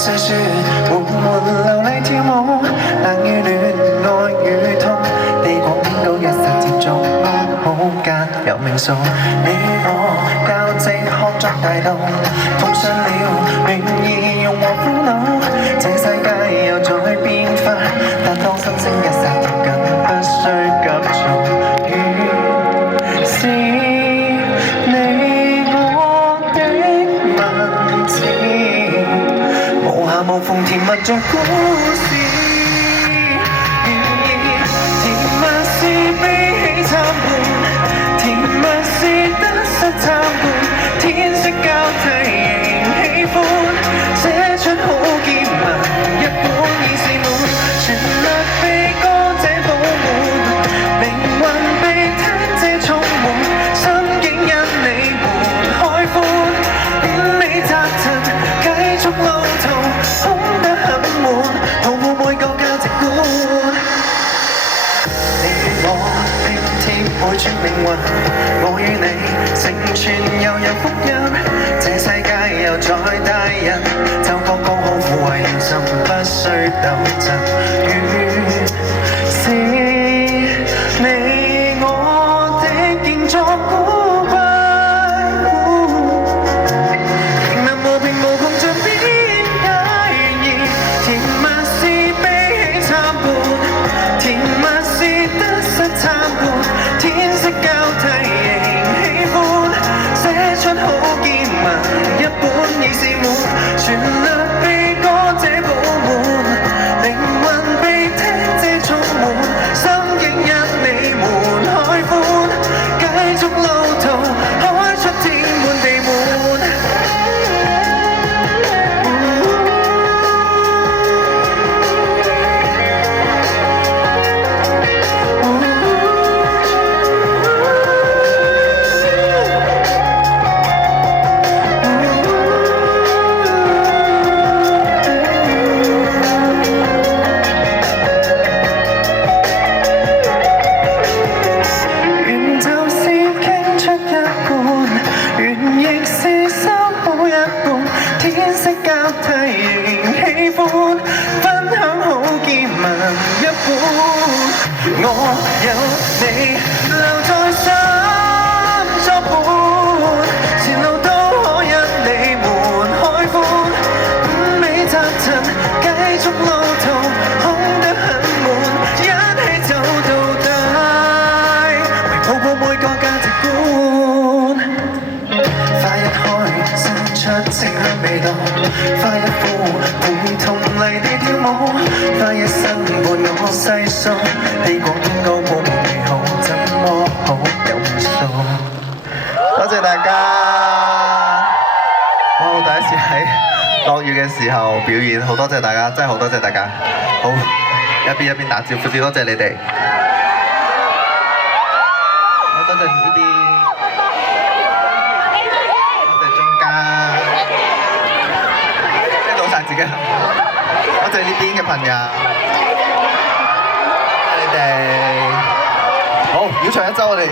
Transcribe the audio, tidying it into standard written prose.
細說，緩緩流淚跳舞，冷與暖，愛與痛，地廣天高，一剎接觸，安好間有命數。你我交織康莊大道，碰上了，願意用和苦惱。這世界又在變化，但當心聲一剎接近，不需急躁。是你我的文字，無瑕無縫甜蜜像故事。然而甜蜜是悲喜參半，甜蜜是得失參半，天色交替仍喜歡，寫出好結文一本已是滿，旋律被歌者補滿，靈魂被聽者充滿，心境因你們開寬，五味雜陳繼續路途，空得很滿，討好每個價值觀。你與我拼貼每串命運，我與你成全悠悠福音，這世界又在帶人，就覺剛好撫慰了心，不需鬥爭。是你我的建築古蹟，平淡無憑無窮像邊界。然而甜蜜是悲喜參半，甜蜜是得失參半，天色交替仍喜歡，寫出好結文一本已是滿，旋律被歌者補滿，靈魂被聽者充滿，心境因你們開寬，繼續路途開出天滿地滿。緣就是傾出一半，緣亦是收好一半，天色交替仍喜歡，分享好結文一本。我有你留在心作伴，前路都可因你們開寬，五味雜陳繼續路途，空得很滿，一起走到底，為抱抱每個價值觀。花一開，伸出清香味道；花一枯，陪同泥地跳舞。花一生伴我細數，地廣天高，佈滿美好，怎麼好有數？多謝大家！哇！我第一次喺落雨嘅時候表演，好多謝大家，真係好多謝大家。好，一邊打招呼先，多謝你哋。好，多謝呢邊。自己，多謝呢邊嘅朋友，多謝你哋。好，繞場一周我哋。